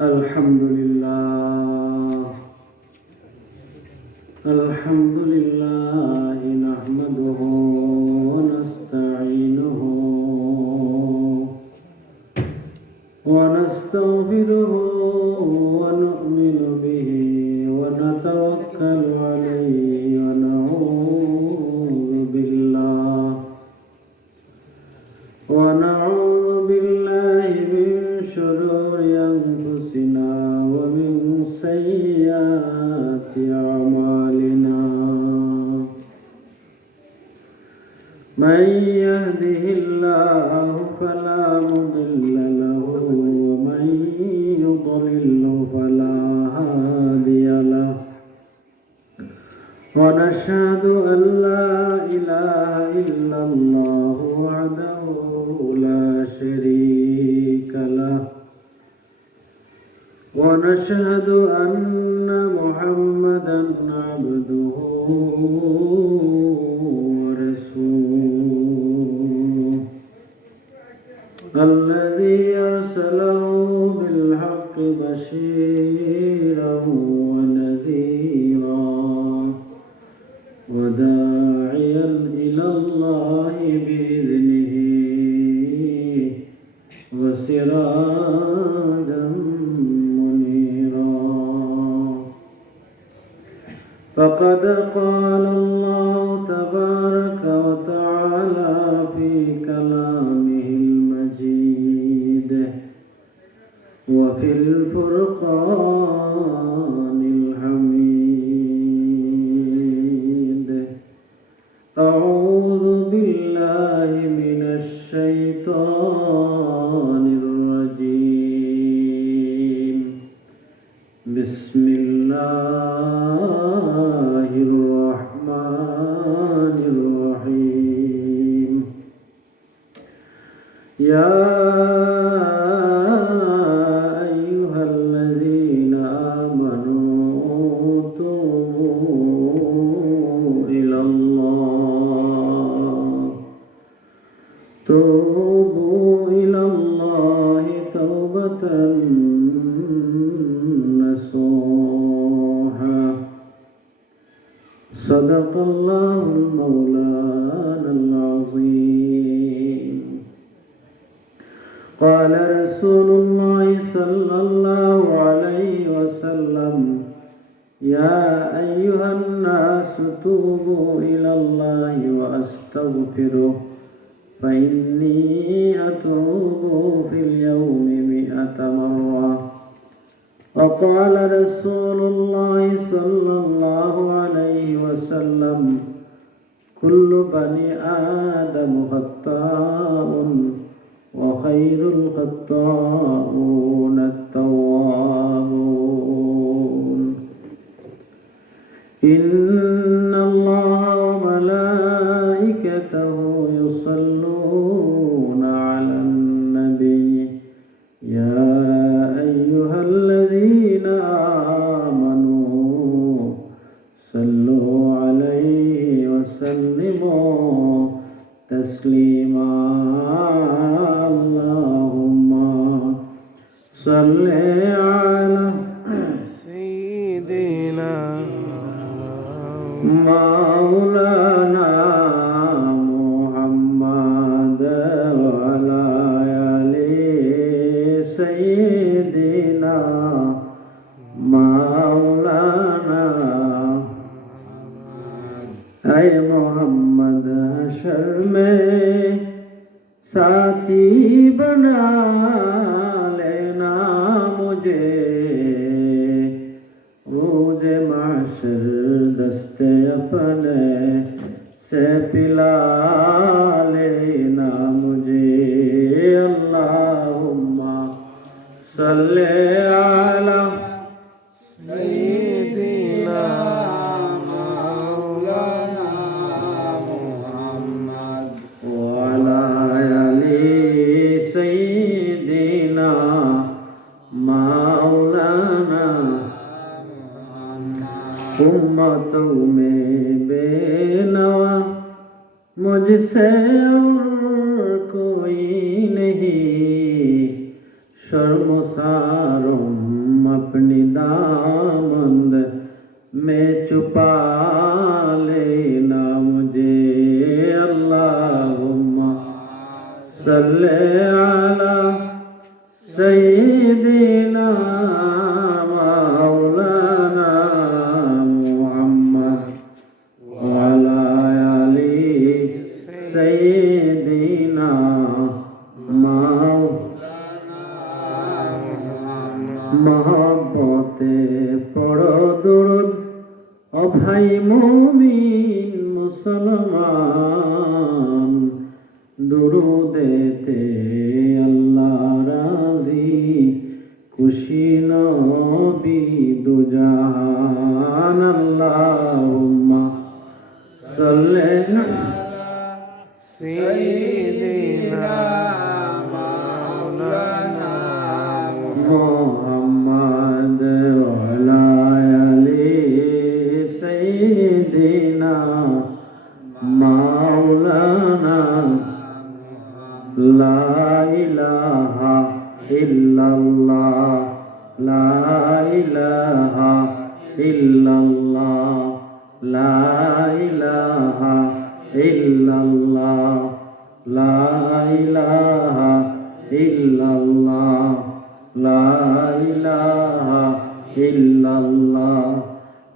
الحمد لله نحمده ونستعينه ونستغفره ونؤمن به ونتوكل عليه ونعوذ بالله من شرور أنفسنا ومن سيئات أعمالنا من يهده الله فلا مضل له ومن يضلل فلا هادي له ونشهد أن لا إله إلا الله وحده لا شريك له ونشهد أن محمدا عبده ورسوله الذي أرسله بالحق بشيرا ونذيرا وداعيا إلى الله بإذنه وسراجا منيرا فقد قال الله تبارك وتعالى في كلامه المجيد وفي الفرقان الحميد أعوذ بالله من الشيطان الرجيم بسم الله الرحمن الرحيم يا أيها الذين آمنوا توبوا إلى الله توبة نصوحا صدق الله المولانا العظيم قال رسول الله صلى الله عليه وسلم يا أيها الناس توبوا إلى الله وأستغفره فإني أتوب في اليوم 100 مرة وقال رسول الله صلى الله عليه وسلم كل بني آدم خطاء وخير الخطاؤون التوابون إن الله وملائكته يصلون على النبي يا أيها الذين آمنوا صلوا عليه وسلموا تسليما اللهم صل على سيدنا مولانا محمد وعلى آل سيدنا مولانا ऐ मोहम्मद हशर में साथी बना लेना मुझे रोज़े माशर दस्ते अपने से पिला लेना मुझे अल्लाहुम्मा सल्ले अला सय्यिदिना मौलाना मुहम्मद व अला आलि सय्यिदिना मौलाना उम्मतों में बेनवा मुझसे और कोई नहीं शर्मसारों সাল্লি আলা সাইয়্যিদিনা মাওলানা মুহাম্মদ ওয়া আলা আলি সাইয়্যিদিনা মহব্বতে পড়ো দুরূদ ও ভাই মুমিন মুসলমান, দুরূদেতে আল্লাহ রাজি, খুশি নবী দুজাহান। আল্লাহুম্মা সাল্লি আলা সাইয়্যিদিনা মাওলানা মুহাম্মদ ওয়া আলা আলি সাইয়্যিদিনা মাওলানা। লা ইলাহা ইল্লাল্লাহ, লা ইলাহা ইল্লাল্লাহ, লা ইলাহা ইল্লাল্লাহ, লা ইলাহা ইল্লাল্লাহ, লা ইলাহা ইল্লাল্লাহ,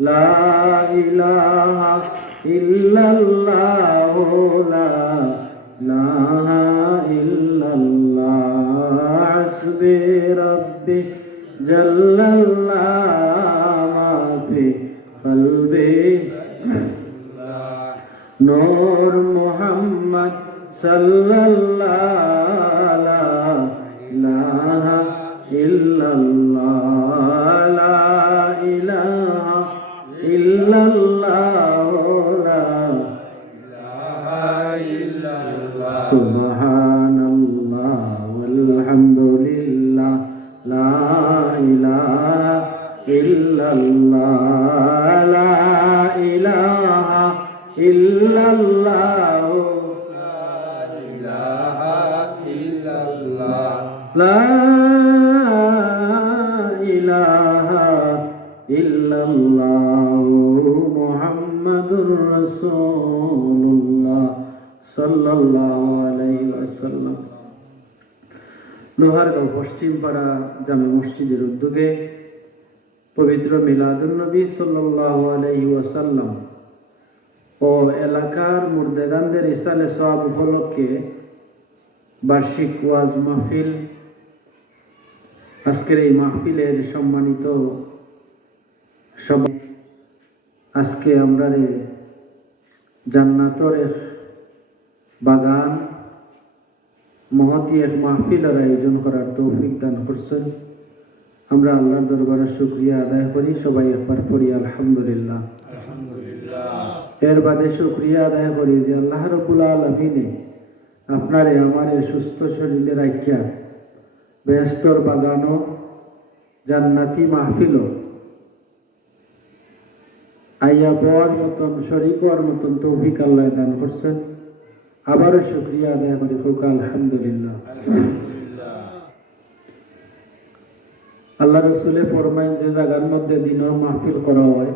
লা ইলাহা ইল্লাল্লাহ, লা ইলাহা ইল্লাল্লাহ। হাসবি রাব্বি জাল্লাল্লাহ মা ফি কলবি, নূর মুহাম্মদ সাল্লাল্লাহু লা ইলাহা ইল্লাল্লাহ, লা ইলাহা ইল্লাল্লাহ, লা ইলাহা ইল্লাল্লাহ। সুবহানাল্লাহ ওয়ালহামদুলিল্লাহ, লা ইলাহা ইল্লাল্লাহ, লা ইলাহা ইল্লাল্লাহ, লা ইলাহা ইল্লাল্লাহ, লা ইলাহা ইল্লাল্লাহ মুহাম্মাদুর রাসূলুল্লাহ সাল্লাল্লাহু আলাইহি ওয়াসাল্লাম। লোহারগাঁও পশ্চিমপাড়া জামে মসজিদের উদ্যোগে পবিত্র মিলাদুন নবী সাল্লাল্লাহু আলাইহি ওয়াসাল্লাম ও এলাকার মুর্দেগানদের ইসালে সওয়াব উপলক্ষে বার্ষিক ওয়াজ মাহফিল। আজকের এই মাহফিলের সম্মানিত সবাই, আজকে আমরা জান্নাতের এক বাগান মহতি এক মাহফিলের আয়োজন করার তৌফিক দান করছেন। আমরা আল্লাহর দরবারে শুকরিয়া আদায় করি। সবাই একবার পড়ি আলহামদুলিল্লাহ। এর বাদে শুকরিয়া আদায় করি যে আল্লাহ রাব্বুল আলামিনে আপনারে আমারে সুস্থ শরীরে রাখিয়া বেহেশতর বাগানো জান্নাতি মাহফিলও আইয়া বর মতন শরীক হওয়ার মতন তৌফিক আল্লাহ দান করছেন। আবারও শুকরিয়া আদায় করি হোক আলহামদুলিল্লাহ। আল্লাহ রসুলে ফরমাইন যে জায়গার মধ্যে দিনের মাহফিল করা হয়,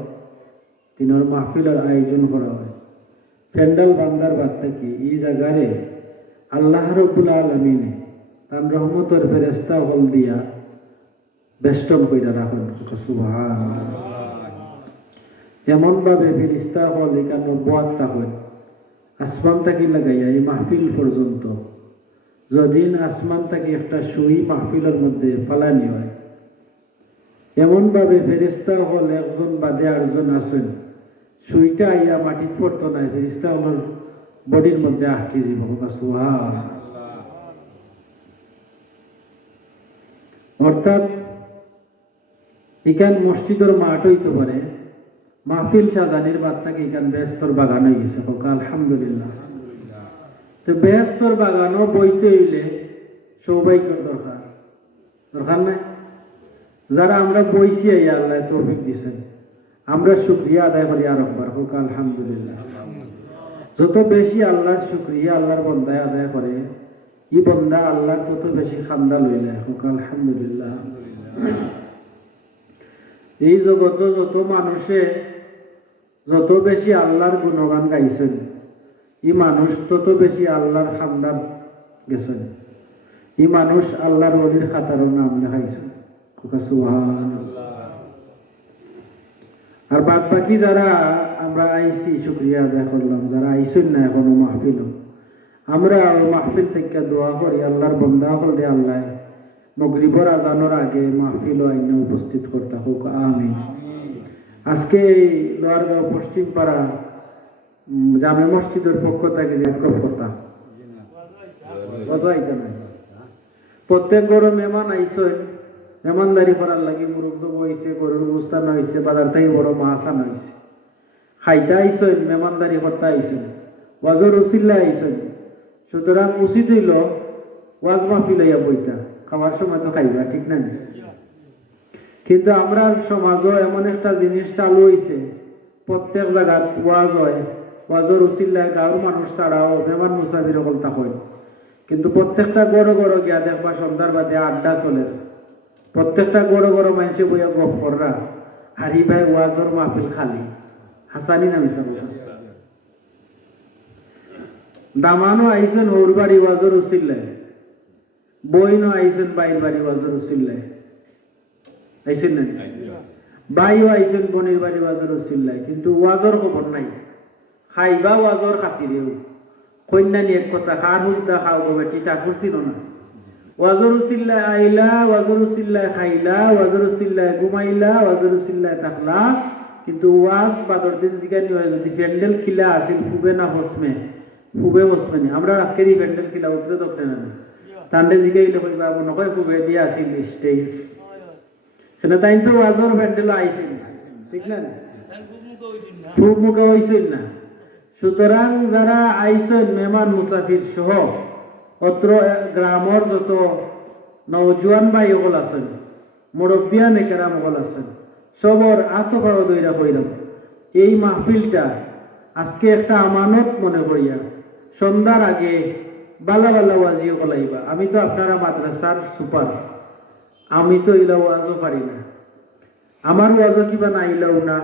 দিনের মাহফিলের আয়োজন করা হয়, প্যান্ডাল বান্দার বাদ থেকে এই জায়গারে আল্লাহ রাব্বুল আলামিনে তার রহমতের ফেরেশতা হল দিয়া বেষ্টন কইরা রাখেন। সুবহানাল্লাহ। এমন ভাবে ফেরেশতা হল এখানে বয়াতটা হয় আসমান থেকে লাগাইয়া এই মাহফিল পর্যন্ত। যদিন আসমান থেকে একটা সুই মাহফিলের মধ্যে ফালানি হয়, এমন ভাবে ফেরেশতা হল একজন বাদে আটজন আছেন, সুইটা আইয়া মাটির পড়তো না, ফেরেশতা হল বডির মধ্যে আটকে যাব। সুবহানাল্লাহ। অর্থাৎ এখান মসজিদের মাঠ হইতে পারে, মাহফিল সাজানির বাদ থেকে এখান বেহেশতর বাগান হয়ে গেছে। আলহামদুলিল্লাহ। তো বেহেশতর বাগানও বইতে হইলে সৌভাগ্যের দরকার, দরকার নাই? যারা আমরা বইছি আইয়া আল্লাহ তৌফিক দিছেন, আমরা শুকরিয়া আদায় করি আর একবার হোক আলহামদুলিল্লাহ। যত বেশি আল্লাহর শুকরিয়া আল্লাহর বন্দায় আদায় করে, ই বন্দা আল্লাহর তত বেশি খান্দা লইলে হোক আলহামদুলিল্লাহ। এই জগত যত মানুষে যত বেশি আল্লাহর গুণগান গাইছেন, ই মানুষ তত বেশি আল্লাহর খান্দার গেছেন। এই মানুষ আল্লাহর ওলির খাতারও নাম লেখাইছে। সুবহানাল্লাহ। আর বাদ বাকি যারা আমরা আইছি শুকরিয়া আদায় করলাম, যারা আইসুন না এখনো মাহফিল, আমরা মাহফিল থেকে দোয়া করি আল্লাহর বন্দা হলে আল্লাহ মগরিবর আজানোর আগে মাহফিল আইনে উপস্থিত করতে হোক, আমিন। আজকে লোয়ারগাঁও পশ্চিম পাড়া জামে মসজিদের পক্ষ থেকে করতাম প্রত্যেক গরু মেহমান আইসেন, মেহমানদারি করার লাগে মুরব্ব হয়েছে, গরুর গুস্তান হয়েছে, বাজার থেকে বড় মাছ আনা হয়েছে, খাইতে আইসেন, মেহমানদারি করতে আইসেন, ওয়াজর উসিল্লা আইসেন। সুতরাং উচিত হইল ওয়াজ মাহফিল হইয়া বইটা, খাওয়ার সময় তো খাইবা, ঠিক না? কিন্তু আমরা সমাজও এমন একটা জিনিস চালু হয়েছে, প্রত্যেক জায়গার ওয়াজ হয়, ওয়াজর উসিল্লায় গাঁর মানুষ ছাড়াও মেহমান মুসাফির সকল তা হয়। কিন্তু প্রত্যেকটা গড় গড় গিয়া দেখবা সন্ধ্যার বাদে আড্ডা চলে, প্রত্যেকটা গড় গড় মানুষে বইয়া গপ কররা, আর ই ভাই ওয়াজর মাহফিল খালি। হাসানি না মিশা? দামানো আইসেন ওর বাড়ি ওয়াজর উসিল্লায়, বইনও আইসেন বাইর বাড়ি ওয়াজর উসিল্লায়, আইসেন না? বাইও আইসেন বনির বাড়ি ওয়াজর উসিল্লায়, কিন্তু ওয়াজর খবর নাই। খাইবা ওয়াজর খাতিরেও কন্যা নিয়ে এক কথা খার হুদা খাও গো বেটি ঠাকুর ছিল না। ওয়াজর উসিল্লায় আইলা, ওয়াজর উসিল্লায় খাইলা, ওয়াজর উসিল্লায় ঘুমাইলা, ওয়াজর উসিল্লায় থাকলা, কিন্তু ওয়াজ বাদর দিন জিগানি হয় যদি প্যান্ডেল খিলা আসিল ফুবে না হসমে, ফুবে হসমে নি। আমরা আজকের এই প্যান্ডেল খিলা উঠতে দরকার না, তান্ডে জিগাইলে কইবা নকয় ফুবে দিয়ে আসিল স্টেজ, সেটা তাই তো ওয়াজর প্যান্ডেল আইসেন, ঠিক না? খুব মুখে হইছেন না। সুতরাং যারা আইসেন মেহমান মুসাফির সহ অত্র গ্রামের যত নওজোয়ান ভাই সকল আছেন, মুরব্বিয়ান কেরাম সকল আছেন, সবর আতপাড় দইরা কইরাম এই মাহফিলটা আজকে একটা আমানত মনে করিয়া সন্ধ্যার আগে বালা বালা ওয়াজিও কলাইবা। আমি তো আপনারা মাদ্রাসার সুপার, আমি তো ইলা ওয়াজও পারি না, আমার ওয়াজও কিবা না ইলাও না,